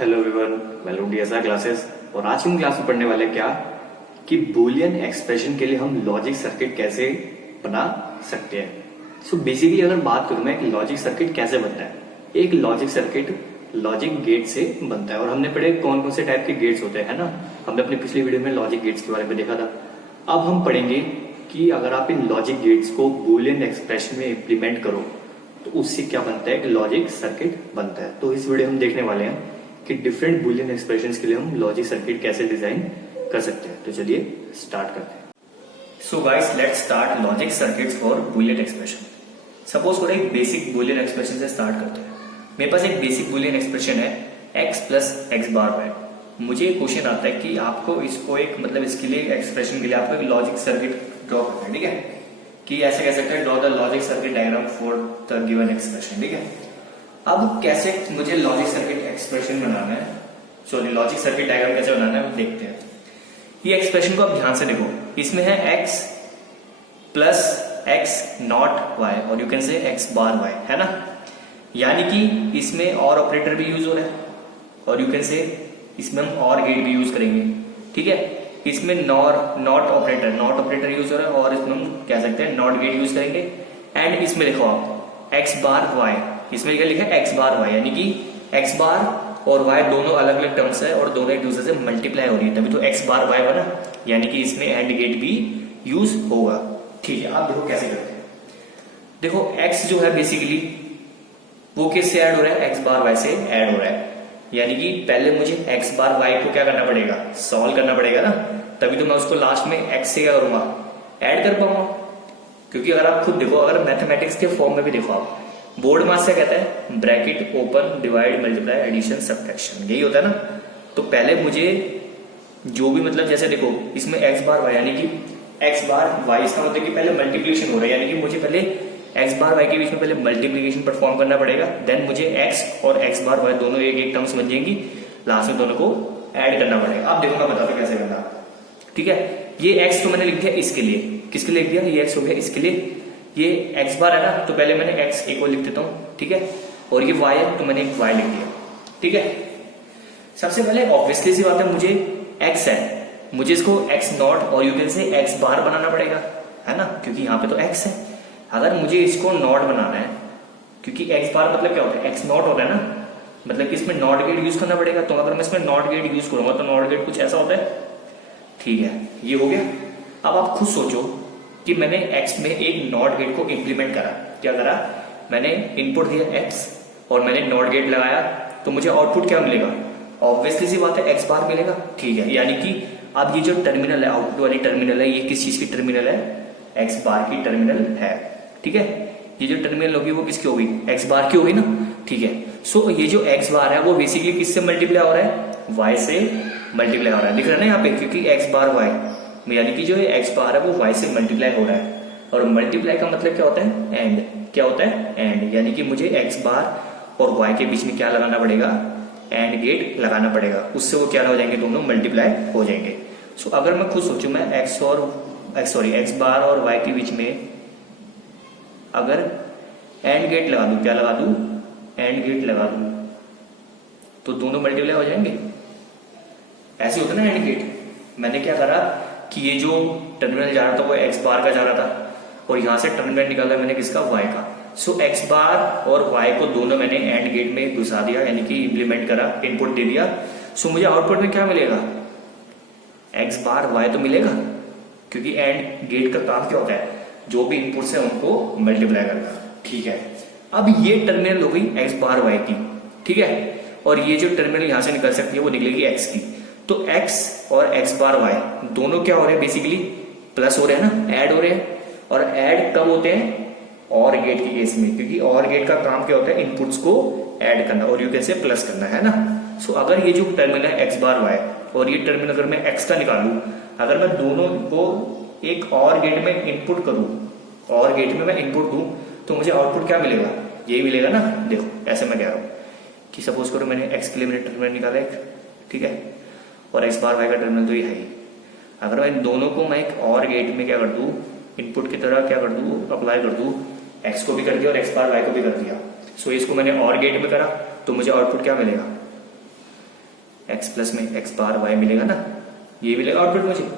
Hello everyone, welcome to DSR classes. और आज की हम क्लास में पढ़ने वाले क्या कि बूलियन एक्सप्रेशन के लिए हम लॉजिक सर्किट कैसे बना सकते हैं। सो बेसिकली अगर बात करूं मैं कि लॉजिक सर्किट कैसे बनता है, एक लॉजिक सर्किट लॉजिक गेट से बनता है। और हमने पढ़े कौन कौन से टाइप के गेट्स होते हैं ना, हमने अपनी पिछली वीडियो में लॉजिक गेट्स के बारे में देखा था। अब हम पढ़ेंगे कि अगर आप इन लॉजिक गेट्स को बूलियन एक्सप्रेशन में इम्प्लीमेंट करो तो उससे क्या बनता है, एक लॉजिक सर्किट बनता है। तो इस वीडियो हम देखने वाले हैं कि डिफरेंट बूलियन एक्सप्रेशंस के लिए हम लॉजिक सर्किट कैसे डिजाइन कर सकते हैं। तो चलिए स्टार्ट करते हैं। So guys let's start logic circuits for Boolean expression. Suppose करो एक बेसिक बूलियन एक्सप्रेशन से स्टार्ट करते हैं। मेरे पास एक बेसिक बूलियन एक्सप्रेशन है x plus x bar Y. मुझे क्वेश्चन आता है कि आपको इसको एक मतलब इसके लिए एक्सप्रेशन के लिए आपको एक लॉजिक सर्किट ड्रॉ करना है, ठीक है, कि ऐसे कह सकते हैं draw the logic circuit diagram for the given expression, ठीक है। अब कैसे मुझे लॉजिक सर्किट एक्सप्रेशन बनाना है, सॉरी लॉजिक सर्किट डायग्राम कैसे बनाना है देखते हैं। ये एक्सप्रेशन को आप ध्यान से देखो, इसमें है x plus X not Y और you can say X bar Y, है ना। यानी कि इसमें और ऑपरेटर भी यूज हो रहा है और यू कैन से इसमें हम और गेट भी यूज करेंगे, ठीक है। इसमें नॉट ऑपरेटर यूज हो रहा है और इसमें हम कह सकते हैं नॉट गेट यूज करेंगे। एंड इसमें देखो आप एक्स बार वाई, इसमें क्या लिखा है एक्स बार वाई, यानी कि एक्स बार और वाई दोनों अलग अलग टर्म्स है और दोनों एक दूसरे से मल्टीप्लाई हो रही है, तभी तो एक्स बार वाई बना। यानी कि इसमें एंड गेट भी यूज होगा, ठीक है। आप देखो कैसे करते हैं। देखो एक्स जो है बेसिकली वो किससे ऐड हो रहा है, एक्स बार वाई से ऐड हो रहा है। यानी कि पहले मुझे एक्स बार वाई को क्या करना पड़ेगा, सॉल्व करना पड़ेगा ना, तभी तो मैं उसको लास्ट में एक्स से क्या करूंगा, ऐड कर पाऊंगा। क्योंकि अगर आप खुद देखो, अगर मैथमेटिक्स के फॉर्म में भी देखो आप, बोर्ड मास क्या कहता है, bracket open divide multiply addition subtraction, यही होता है ना। तो पहले मुझे जो भी मतलब जैसे देखो इसमें एक्स बार वाई यानी कि एक्स बार वाई, इसका मतलब कि पहले मल्टीप्लिकेशन हो रहा है, यानी कि मुझे पहले एक्स बार वाई के बीच में पहले मल्टीप्लिकेशन परफॉर्म करना पड़ेगा। देन मुझे एक्स और एक्स बार वाई दोनों एक एक टर्म्स बन जाएंगी, लास्ट में दोनों को ऐड करना पड़ेगा। आप देखो मैं बताता हूं कैसे करना, ठीक है। ये एक्स तो मैंने लिख दिया इसके लिए, किसके लिए लिख दिया, ये एक्स हो गया इसके लिए। ये एक्स बार है ना, तो पहले मैंने एक्स एक और लिख देता हूं, ठीक है। और ये वाई है तो मैंने एक वाई लिख दिया, ठीक है। सबसे पहले ऑब्वियसली सी बात है, मुझे एक्स है, मुझे इसको एक्स नॉट और यू कैन से एक्स बार बनाना पड़ेगा, है ना, क्योंकि यहाँ पे तो एक्स है। अगर मुझे इसको नॉट बनाना है, क्योंकि एक्स बार मतलब क्या होता है, एक्स नॉट होता है ना, मतलब कि इसमें नॉट गेट यूज करना पड़ेगा। तो अगर मैं इसमें नॉट गेट यूज करूंगा तो नॉट गेट कुछ ऐसा होता है, ठीक है। ये हो गया। अब आप खुद सोचो कि मैंने x में एक नॉट गेट को इंप्लीमेंट करा, क्या करा, मैंने इनपुट दिया x और मैंने नॉट गेट लगाया, तो मुझे आउटपुट क्या मिलेगा, ऑब्वियसली सी बात है x बार मिलेगा, ठीक है। यानी कि अब ये जो टर्मिनल है, आउटपुट वाली टर्मिनल है, ये किस चीज की टर्मिनल है, x बार की टर्मिनल है, ठीक है। ये जो टर्मिनल होगी वो किसकी होगी, x बार की होगी ना, ठीक है। सो ये जो x बार है वो बेसिकली किससे मल्टीप्लाई हो रहा है, y से मल्टीप्लाई हो रहा है, दिख रहा है ना यहाँ पे, क्योंकि x बार y, यानी कि जो एक्स बार है वो वाई से मल्टीप्लाई हो रहा है। और मल्टीप्लाई का मतलब क्या होता है, एंड, क्या होता है, एंड। यानी कि मुझे एक्स बार और वाई के बीच में क्या लगाना पड़ेगा, एंड गेट लगाना पड़ेगा, उससे वो क्या हो जाएंगे, दोनों मल्टीप्लाई हो जाएंगे। सो अगर मैं खुद सोचूं, मैं एक्स बार और वाई के बीच में अगर एंड गेट लगा दूं, क्या लगा दूं, एंड गेट लगा दूं, तो दोनों मल्टीप्लाई हो जाएंगे। ऐसे होता है ना एंड गेट। मैंने क्या करा कि ये जो टर्मिनल जा रहा था वो एक्स बार का जा रहा था और यहां से टर्मिनल निकाला मैंने किसका, वाई का। सो एक्स बार और वाई को दोनों मैंने एंड गेट में घुसा दिया, यानी कि इंप्लीमेंट करा, इनपुट दे दिया। सो मुझे आउटपुट में क्या मिलेगा, एक्स बार वाई तो मिलेगा, क्योंकि एंड गेट का काम क्या होता है, जो भी इनपुट्स है उनको मल्टीप्लाई करना, ठीक है। अब ये टर्मिनल हो गई एक्स बार वाई की, ठीक है। और ये जो टर्मिनल यहां से निकल सकती है वो निकलेगी एक्स की। तो x और x बार y दोनों क्या हो रहे हैं, बेसिकली प्लस हो रहे हैं ना, ऐड हो रहे हैं। और ऐड कब होते हैं, और गेट के केस में, क्योंकि और गेट का काम क्या होता है, इनपुट्स को ऐड करना और यू कैन से प्लस करना, है ना। सो अगर ये जो टर्मिनल है x बार y और ये टर्मिनल अगर मैं x का निकालू, अगर मैं दोनों को एक और गेट में इनपुट करूं, और गेट में मैं इनपुट दूं, तो मुझे आउटपुट क्या मिलेगा, यही मिलेगा ना। देखो ऐसे मैं कह रहा हूं कि सपोज करो मैंने x के लिए मैंने टर्मिनल निकाला एक, ठीक है, और एक्स बार वाई का टर्मिनल तो ये है ही। अगर मैं इन दोनों को मैं एक और गेट में क्या कर दूं, इनपुट की तरह क्या कर दूं, अप्लाई कर दूं, एक्स को भी कर दिया और एक्स बार वाई को भी कर दिया। सो इसको मैंने और गेट में करा तो मुझे आउटपुट क्या मिलेगा, एक्स प्लस में एक्स बार वाई मिलेगा ना, ये मिलेगा आउटपुट मुझे।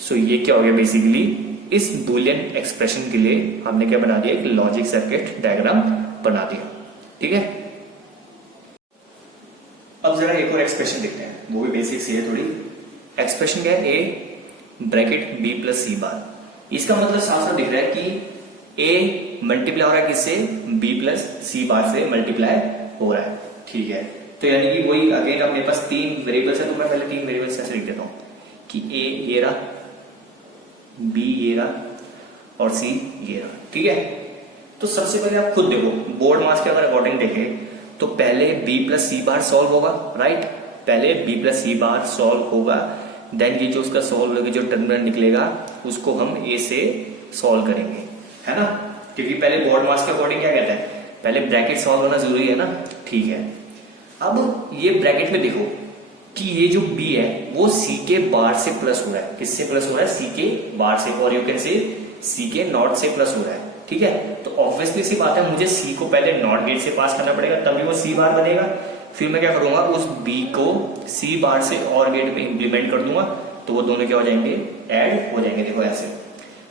सो ये क्या हो गया, बेसिकली इस बुलियन एक्सप्रेशन के लिए हमने क्या बना दिया, एक लॉजिक सर्किट डायग्राम बना दिया। ठीक है, अब जरा एक और एक्सप्रेशन देखते हैं, वो भी बेसिक सी है थोड़ी। एक्सप्रेशन क्या है, A bracket B plus C बार। इसका मतलब साफ साफ दिख रहा है कि ए मल्टीप्लाई हो रहा है किससे, बी प्लस सी बार से मल्टीप्लाई हो रहा है। ठीक है, तो यानी कि वही अगेन अब मेरे पास 3 वेरिएबल्स है, तो मैं पहले 3 वेरिएबल्स ऐसे लिख देता हूं कि ए ये रहा, बी ये रहा और सी ये रहा। ठीक है, तो सबसे पहले आप खुद देखो, बोर्ड मास के अगर अकॉर्डिंग देखें तो पहले बी प्लस सी बार सॉल्व होगा, राइट। पहले बी प्लस सी बार सॉल्व होगा, देन ये जो उसका सॉल्व होगा, जो टर्मिनल निकलेगा उसको हम ए से सॉल्व करेंगे, है ना। क्योंकि पहले बोर्ड मास के अकॉर्डिंग क्या कहता है, पहले ब्रैकेट सॉल्व होना जरूरी है ना। ठीक है, अब ये ब्रैकेट में देखो कि ये जो b है वो c के बार से प्लस हो रहा है। किससे प्लस हो रहा है, c के बार से, और यू कैन से c के नॉट से प्लस हो रहा है। ठीक है, तो ऑब्वियसली सी बात है, मुझे c को पहले नॉट गेट से पास करना पड़ेगा, तभी वो c बार बनेगा। फिर मैं क्या करूंगा, उस b को c बार से और गेट में इंप्लीमेंट कर दूंगा, तो वो दोनों क्या हो जाएंगे, ऐड हो जाएंगे। देखो ऐसे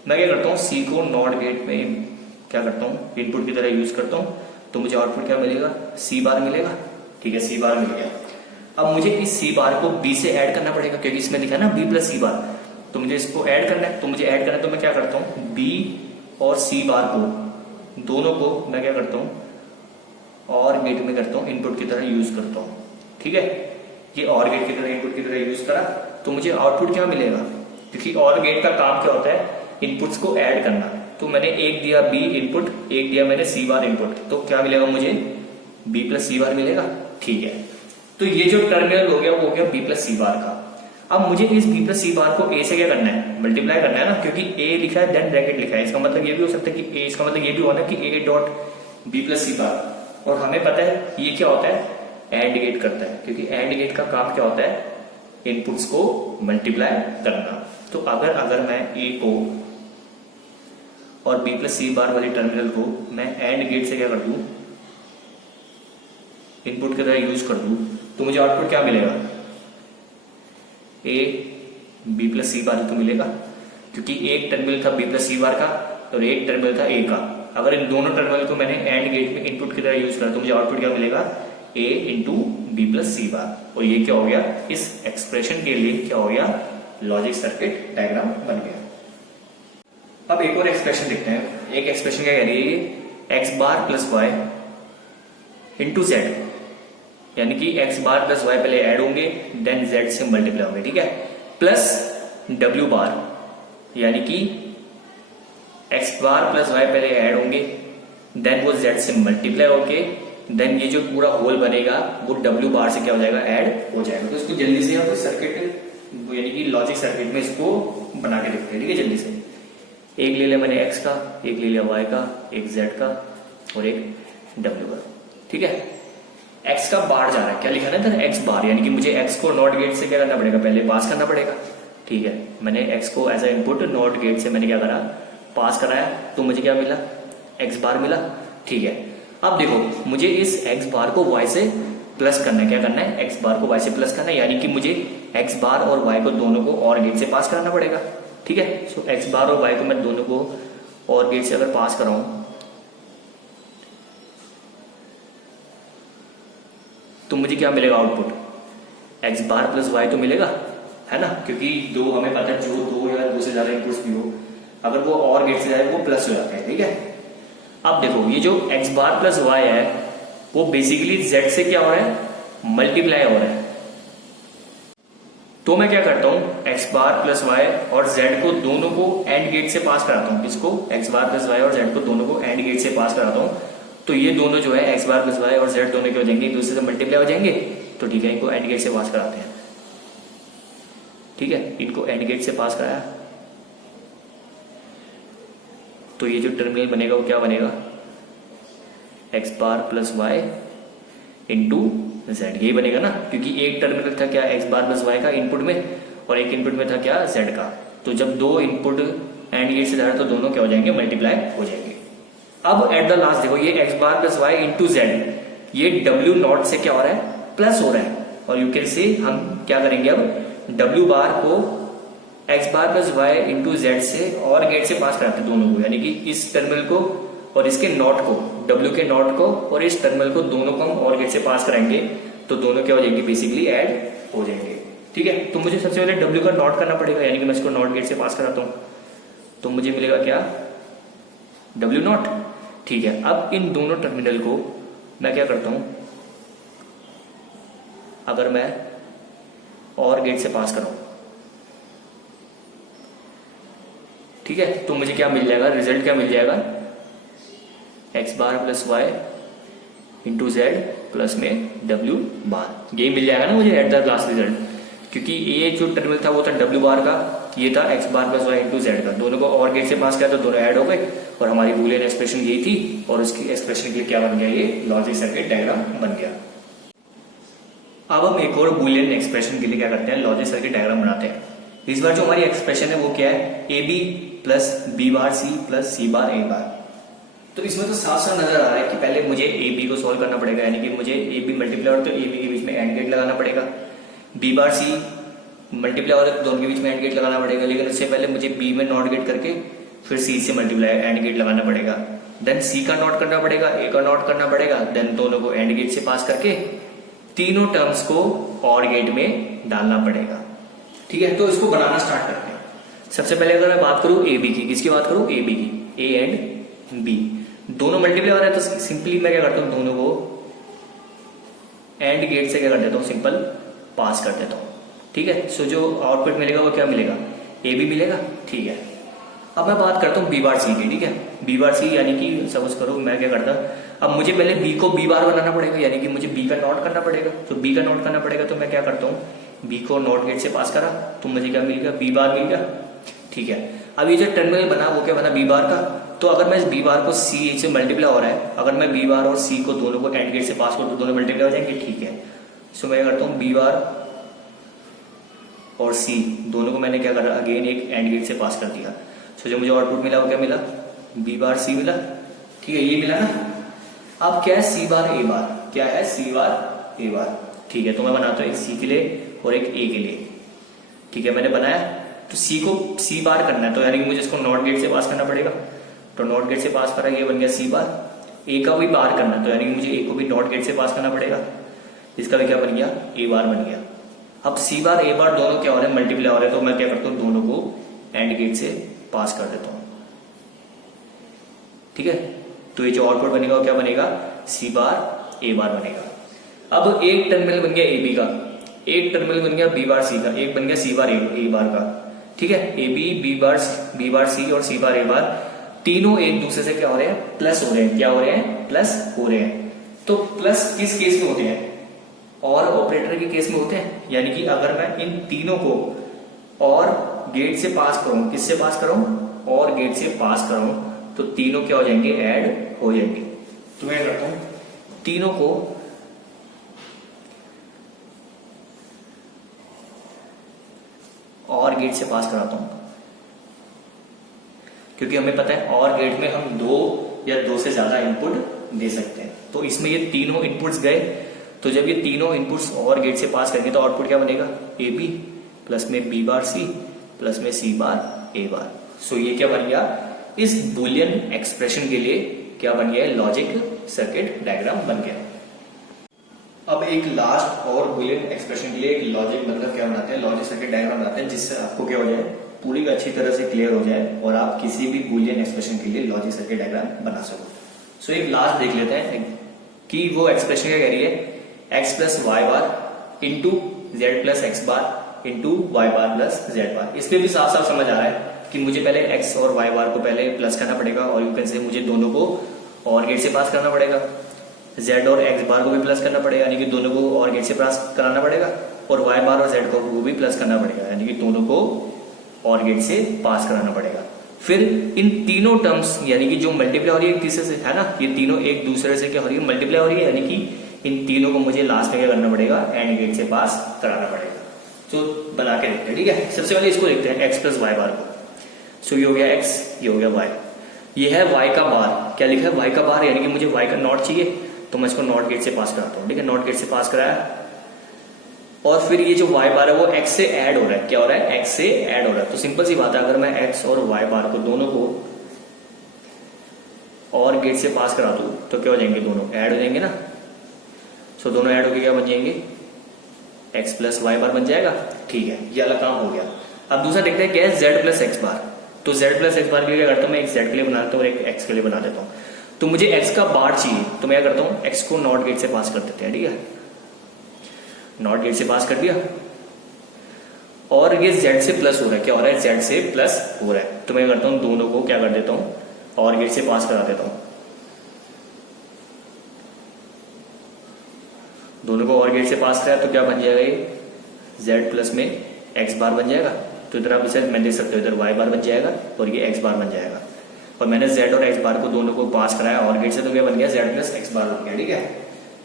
मैं क्या करता हूँ, c को नॉट गेट में क्या करता हूँ, इनपुट की तरह यूज करता हूँ, तो मुझे आउटपुट क्या मिलेगा, c बार मिलेगा। ठीक है, c बार मिल गया। अब मुझे इस सी बार को बी से ऐड करना पड़ेगा, क्योंकि इसमें लिखा है ना बी प्लस सी बार, तो मुझे इसको ऐड करना है। तो मुझे ऐड करना है, तो मैं क्या करता हूँ, बी और सी बार को दोनों को मैं क्या करता हूँ, और गेट में करता हूँ, इनपुट की तरह यूज करता हूँ। ठीक है, ये और गेट की तरह इनपुट की तरह यूज करा, तो मुझे आउटपुट क्या मिलेगा, क्योंकि और गेट का काम क्या होता है, इनपुट्स को ऐड करना। तो मैंने एक दिया बी इनपुट, एक दिया मैंने सी बार इनपुट, तो क्या मिलेगा मुझे, बी प्लस सी बार मिलेगा। ठीक है, तो ये जो टर्मिनल हो गया वो हो गया बी प्लस सी बार का। अब मुझे इस बी प्लस सी बार को ए से क्या करना है, मल्टीप्लाई करना है ना, क्योंकि ए लिखा है देन ब्रैकेट लिखा है। इसका मतलब ये भी हो सकता है कि ए, इसका मतलब ये भी होना कि ए डॉट बी प्लस सी बार। और हमें पता है ये क्या होता है, एंड गेट करता है, क्योंकि एंड गेट का काम क्या होता है, इनपुट्स को मल्टीप्लाई करना। तो अगर मैं ए को और बी प्लस सी बार वाली टर्मिनल को मैं एंड गेट से क्या कर दूं, इनपुट की तरह यूज कर दूं, तो मुझे आउटपुट क्या मिलेगा, ए बी प्लस सी बार तो मिलेगा, क्योंकि एक टर्मिनल था बी प्लस सी बार का और एक टर्मिनल था ए का। अगर इन दोनों टर्मिनल को मैंने एंड गेट में इनपुट की तरह यूज करा, तो मुझे आउटपुट क्या मिलेगा, ए इंटू बी प्लस सी बार। और ये क्या हो गया, इस एक्सप्रेशन के लिए क्या हो गया, लॉजिक सर्किट डायग्राम बन गया। अब एक और एक्सप्रेशन देखते हैं। एक एक्सप्रेशन क्या कह रही है, x bar plus Y into Z, यानी कि x बार प्लस वाई पहले ऐड होंगे, देन z से मल्टीप्लाई होंगे। ठीक है, प्लस w बार, यानी कि x बार प्लस वाई पहले ऐड होंगे, देन वो z से मल्टीप्लाई होके, देन ये जो पूरा होल बनेगा वो w बार से क्या हो जाएगा, ऐड हो जाएगा। तो इसको जल्दी से आप सर्किट यानी कि लॉजिक सर्किट में इसको बना के देखते हैं। ठीक है, जल्दी से एक ले लिया मैंने x का, एक ले लिया y का, एक z का और एक w का। ठीक है, x का बार जा रहा है, क्या लिखा है ना x बार, यानी कि मुझे x को नॉट गेट से क्या करना पड़ेगा, पहले पास करना पड़ेगा। ठीक है, मैंने x को as a input not gate से मैंने क्या करा, पास कराया, तो मुझे क्या मिला, x बार मिला। ठीक है, अब देखो मुझे इस x बार को y से प्लस करना है, क्या करना है, x बार को y से प्लस करना है, यानी कि मुझे x बार और y को दोनों को और गेट से पास कराना पड़ेगा। ठीक है, सो x बार और y को मैं दोनों को और गेट से अगर पास कराऊं, तो मुझे क्या मिलेगा आउटपुट, x बार प्लस वाई तो मिलेगा, है ना, क्योंकि दो हमें पता है, जो दो या दो से ज्यादा इनपुट्स भी हो, अगर वो और गेट से जाए वो प्लस हो जाता है। ठीक है, अब देखो ये जो x बार प्लस वाई है वो बेसिकली z से क्या हो रहा है, मल्टीप्लाई हो रहा है। तो मैं क्या करता हूं, x बार प्लस वाई और z को दोनों को एंड गेट से पास कराता हूं। किसको, x बार प्लस वाई और z को दोनों को एंड गेट से पास कराता हूं। तो ये दोनों जो है x बार प्लस वाई और z दोनों के हो जाएंगे, एक दूसरे से मल्टीप्लाई हो जाएंगे। तो ठीक है, इनको एंड गेट से पास कराते हैं। ठीक है, इनको एंड गेट से पास कराया, तो ये जो टर्मिनल बनेगा वो क्या बनेगा, x बार प्लस वाई इंटू जेड, यही बनेगा ना, क्योंकि एक टर्मिनल था क्या x बार प्लस वाई का इनपुट में, और एक इनपुट में था क्या z का। तो जब दो इनपुट एंड गेट से जा रहा है तो दोनों क्या हो जाएंगे, मल्टीप्लाई हो जाएंगे। अब एट द लास्ट देखो ये x बार प्लस वाई इंटू जेड, ये w नॉट से क्या हो रहा है, प्लस हो रहा है। और यू कैन से हम क्या करेंगे अब डब्ल्यू बार को x bar plus Y into Z से और गेट से पास कराते हैं दोनों को, यानी कि इस टर्मिनल को और इसके नॉट को, डब्ल्यू के नॉट को और इस टर्मिनल को दोनों को हम और गेट से पास कराएंगे तो दोनों क्या हो जाएंगे, बेसिकली ऐड हो जाएंगे। ठीक है, तो मुझे सबसे पहले डब्ल्यू का नॉट करना पड़ेगा, यानी कि मैं इसको नॉट गेट से पास कराता हूं तो मुझे मिलेगा क्या, डब्ल्यू नॉट। ठीक है, अब इन दोनों टर्मिनल को मैं क्या करता हूं, अगर मैं और गेट से पास कराऊं, ठीक है, तो मुझे क्या मिल जाएगा, रिजल्ट क्या मिल जाएगा, X bar plus Y into Z plus में डब्ल्यू बार, ये मिल जाएगा ना मुझे एट द लास्ट रिजल्ट, क्योंकि ये जो टर्मिनल था वो था डब्ल्यू बार का, ये था x bar plus Y into Z का, दोनों को और गेट से पास किया तो दोनों ऐड हो गए और हमारी बूलियन एक्सप्रेशन यही थी और उसकी एक्सप्रेशन के लिए क्या बन गया, ये लॉजिक सर्किट डायग्राम बन गया। अब हम एक और बूलियन एक्सप्रेशन के लिए क्या करते हैं, लॉजिक सर्किट डायग्राम बनाते हैं। इस बार जो हमारी एक्सप्रेशन है वो क्या है, A B plus B bar C plus C bar A bar. तो इसमें तो साफ साफ नजर आ रहा है कि पहले मुझे ए बी को सॉल्व करना पड़ेगा, यानी कि मुझे ए बी मल्टीप्लाई और तो ए बी के बीच में एंड गेट लगाना पड़ेगा, बी बार सी मल्टीप्लाई और दोनों के बीच में एंड गेट लगाना पड़ेगा, लेकिन उससे पहले मुझे बी में नॉट गेट करके फिर सी से मल्टीप्लाई एंड गेट लगाना पड़ेगा, देन सी का नॉट करना पड़ेगा, ए का नॉट करना पड़ेगा, देन दोनों को एंड गेट से पास करके तीनों टर्म्स को और गेट में डालना पड़ेगा। ठीक है, तो इसको बनाना स्टार्ट करते हैं। सबसे पहले अगर मैं बात करूं ए बी की, किसकी बात करूं, ए बी की, ए एंड बी दोनों मल्टीप्लाई हो रहे हैं तो सिंपली मैं क्या करता हूं, दोनों को एंड गेट से क्या कर देता हूं, सिंपल पास कर देता हूं। ठीक है, सो जो आउटपुट मिलेगा वो क्या मिलेगा, ए बी मिलेगा। ठीक है, अब मैं बात करता हूँ बी बार सी की। ठीक है, बी बार सी यानी कि सपोज करो मैं क्या करता, अब मुझे पहले बी को बी बार बनाना पड़ेगा, यानी कि मुझे बी का नोट करना पड़ेगा, तो बी का नोट करना पड़ेगा तो मैं क्या करता हूँ, बी को नॉट गेट से पास करा तो मुझे क्या मिल गया, बी बार मिल गया। ठीक है, अब ये जो टर्मिनल बना वो क्या बना, बी बार का, तो अगर मैं इस बी बार को सी से मल्टीप्लाई हो रहा है, अगर मैं बी बार और सी को दोनों को एंड गेट से पास करूँ तो दोनों मल्टीप्लाई हो जाएंगे। ठीक है, सो मैं करता हूँ बी बार और सी दोनों को मैंने क्या करा, अगेन एक एंड गेट से पास कर दिया, सो जो मुझे आउटपुट मिला वो क्या मिला, बी बार सी मिला। ठीक है, ये मिला ना। अब क्या है, सी बार ए बार, क्या है, सी बार ए बार। ठीक है, तो मैं बनाता हूँ एक सी के लिए और एक ए के लिए। ठीक है, मैंने बनाया, तो सी को सी बार करना है तो यानी कि मुझे इसको नॉट गेट से पास करना पड़ेगा, तो नॉट गेट से पास करा, ये बन गया सी बार। ए का भी बार करना है तो यानी कि मुझे ए को भी नॉट गेट से पास करना पड़ेगा, इसका भी क्या बन गया, ए बार बन गया। अब सी बार ए बार दोनों क्या हो रहे हैं, मल्टीप्लाई हो रहे हैं, तो मैं क्या करता हूँ, दोनों को एंड गेट से पास कर देता हूँ। ठीक है, तो ये जो आउटपुट बनेगा वो क्या बनेगा, सी बार ए बार बनेगा। अब एक टर्मिनल बन गया ए बी का, एक टर्मिनल बन गया बी बार सी का, एक बन गया सी बार ए बार का। ठीक है, ए बी बी बार सी और सी बार ए बार तीनों एक दूसरे से क्या हो रहे हैं, प्लस हो रहे हैं। क्या हो रहे हैं, प्लस हो रहे हैं। तो प्लस किस केस में होते हैं, और ऑपरेटर के केस में होते हैं, यानी कि अगर मैं इन तीनों को और गेट से पास करूं, किससे पास करूं, और गेट से पास करूं, तो तीनों क्या हो जाएंगे, ऐड हो जाएंगे। तो मैं करता हूं तीनों को और गेट से पास कराता हूं, क्योंकि हमें पता है और गेट में हम दो या दो से ज्यादा इनपुट दे सकते हैं। तो इसमें ये तीनों इनपुट्स गए, तो जब ये तीनों इनपुट्स और गेट से पास करेंगे तो आउटपुट क्या बनेगा, ए बी प्लस में बी बार सी प्लस में सी बार ए बार। सो ये क्या बन गया, इस बुलियन एक्सप्रेशन के लिए क्या बन गया, लॉजिक सर्किट डायग्राम बन गया। अब एक लास्ट और बुलियन एक्सप्रेशन के लिए एक लॉजिक मतलब क्या बनाते हैं, लॉजिक सर्किट डायग्राम बनाते हैं, जिससे आपको क्या हो जाए, पूरी अच्छी तरह से क्लियर हो जाए और आप किसी भी बुलियन एक्सप्रेशन के लिए लॉजिक सर्किट डायग्राम बना सको। सो एक लास्ट देख लेते हैं कि वो एक्सप्रेशन क्या कह रही है, x plus Y bar into Z plus x bar into Y बार प्लस जेड बार। इसमें भी साफ साफ समझ आ रहा है कि मुझे पहले एक्स और वाई बार को पहले प्लस करना पड़ेगा, और यू कैन से मुझे दोनों को और गेट से पास करना पड़ेगा, जेड और एक्स बार को भी प्लस करना पड़ेगा, यानी कि दोनों को और गेट से पास कराना पड़ेगा, और वाई बार और जेड को भी प्लस करना पड़ेगा, यानी कि दोनों को और गेट से पास कराना पड़ेगा। फिर इन तीनों टर्म्स यानी कि जो मल्टीप्लाई हो रही है एक तीसरे से, है ना, ये तीनों एक दूसरे से क्या हो रही है, मल्टीप्लाई हो रही है, यानी कि इन तीनों को मुझे लास्ट में क्या करना पड़ेगा, एंड गेट से पास कराना पड़ेगा। तो बना के देखते हैं। ठीक है, सबसे पहले इसको देखते हैं, एक्स प्लस वाई बार को। सो ये हो गया एक्स, ये हो गया वाई, ये है वाई का बार। क्या लिखा है, वाई का बार, यानी कि मुझे वाई का नॉट चाहिए, तो मैं इसको नॉट गेट से पास कराता हूँ। ठीक है, नॉट गेट से पास कराया, और फिर ये जो y बार है वो x से ऐड हो रहा है। क्या हो रहा है? x से ऐड हो रहा है। तो सिंपल सी बात है, अगर मैं x और y बार को दोनों को और गेट से पास करा दूं तो क्या हो जाएंगे? दोनों ऐड हो जाएंगे ना। सो दोनों ऐड होके क्या बन जाएंगे? x प्लस वाई बार बन जाएगा। ठीक है, ये वाला काम हो गया। अब दूसरा देखते हैं क्या है, z प्लस एक्स बार। तो z प्लस एक्स बार के लिए क्या करता हूँ मैं? एक z के लिए बना देता हूँ और एक x के लिए बना देता हूँ। तो मुझे x का बार चाहिए, तो मैं क्या करता हूँ? x को नॉट गेट से पास कर देते हैं। ठीक है, नॉट गेट से पास कर दिया और ये z से प्लस हो रहा है। क्या हो रहा है? z से प्लस हो रहा है। तो मैं करता हूँ दोनों को क्या कर देता हूँ? और गेट से पास करा देता हूँ। दोनों को और गेट से पास कराया तो क्या बन जाएगा? ये z प्लस में x बार बन जाएगा। तो इधर आप इसे मैं देख सकते हो, इधर y बार बन जाएगा और ये x बार बन जाएगा। और मैंने z और x बार को दोनों को पास कराया और गेट से, तो क्या बन गया? z प्लस x बार बन गया। ठीक है,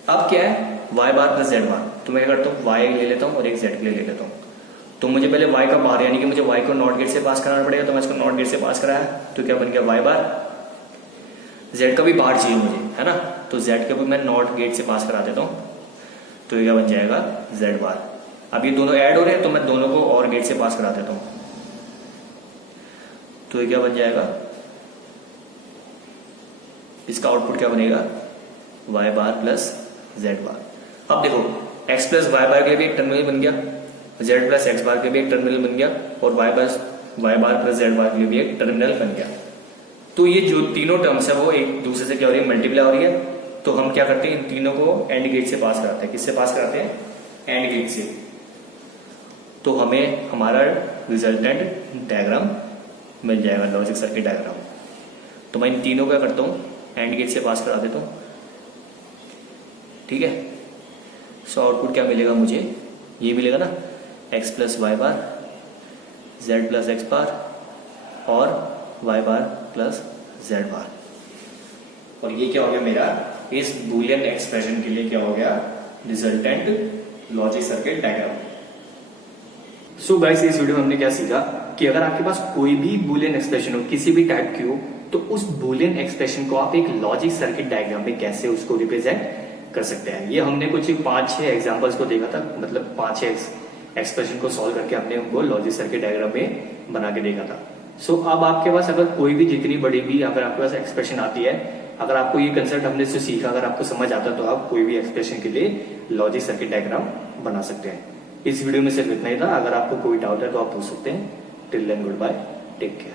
अब क्या है? y बार प्लस z बार। तो मैं क्या करता हूँ? y ले लेता हूँ और एक z के लिए ले लेता हूँ। तो मुझे पहले y का बार यानी कि मुझे y को नॉट गेट से पास कराना पड़ेगा। तो मैं इसको नॉट गेट से पास कराया तो क्या बन गया? y बार। z का भी बार चाहिए मुझे, है ना। तो z का भी मैं नॉट गेट से पास करा देता हूँ। तो ये क्या बन जाएगा? z बार। अब ये दोनों ऐड हो रहे हैं तो मैं दोनों को और गेट से पास करा देता हूँ। तो ये क्या बन जाएगा? इसका आउटपुट क्या बनेगा? y बार प्लस z बार। अब देखो, x प्लस y बार के लिए भी एक टर्मिनल बन गया, z प्लस x बार के लिए भी एक टर्मिनल बन गया और y बार प्लस z बार के लिए भी एक टर्मिनल बन गया। तो ये जो तीनों टर्म्स है वो एक दूसरे से क्या हो रही है? मल्टीप्लाई हो रही है। तो हम क्या करते हैं? इन तीनों को एंड गेट से पास कराते हैं। किससे पास कराते हैं? एंड गेट से। तो हमें हमारा रिजल्टेंट डायग्राम मिल जाएगा, लॉजिक सर्किट डायग्राम। तो मैं इन तीनों का करता हूँ एंड गेट से पास करा देता हूँ। ठीक है, सो आउटपुट क्या मिलेगा मुझे? ये मिलेगा ना, x प्लस वाई बार, z प्लस एक्स बार और y बार प्लस z बार। और ये क्या हो गया मेरा? इस बूलियन एक्सप्रेशन के लिए क्या हो गया? Resultant logic circuit diagram. So guys, इस वीडियो में हमने क्या सीखा कि अगर आपके पास कोई भी बूलियन एक्सप्रेशन हो, किसी भी टाइप की हो, तो उस बूलियन एक्सप्रेशन को आप एक लॉजिक सर्किट डायग्राम में कैसे उसको रिप्रेजेंट कर सकते हैं। ये हमने कुछ 5-6 एग्जांपल्स को देखा था, मतलब 5-6 एक्सप्रेशन को सॉल्व करके हमने उनको लॉजिक सर्किट डायग्राम में बना के देखा था। सो अब आपके पास अगर कोई भी जितनी बड़ी भी अगर आपके पास एक्सप्रेशन आती है, अगर आपको ये कंसेप्ट हमने जो सीखा अगर आपको समझ आता, तो आप कोई भी एक्सप्रेशन के लिए लॉजिक सर्किट डायग्राम बना सकते हैं। इस वीडियो में सिर्फ इतना ही था। अगर आपको कोई डाउट है तो आप पूछ सकते हैं। Till then, goodbye, take care.